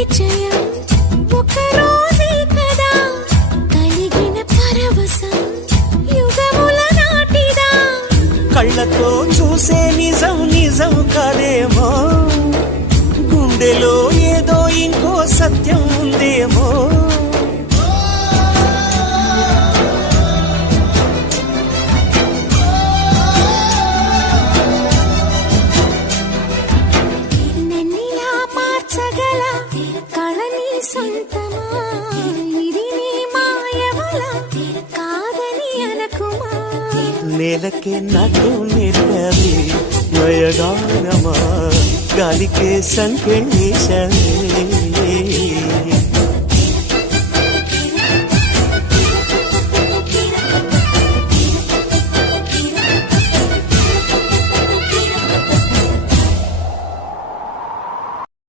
పరిచయం ఒక రోజే కదా కలిగిన పరవశం యుగముల నాటిదా కళ్ళతో చూసే నిజం నిజం కాదేమో గుండెలో ఏదో ఇంకో సత్యం ఉందేమో నన్నిలా మార్చగల కళని సొంతమా ఇది నీ మాయవల కాదని అనకుమా నేలకే నటు నిర్గది నయగానమా గాలికే సంకెళ్ళేశమే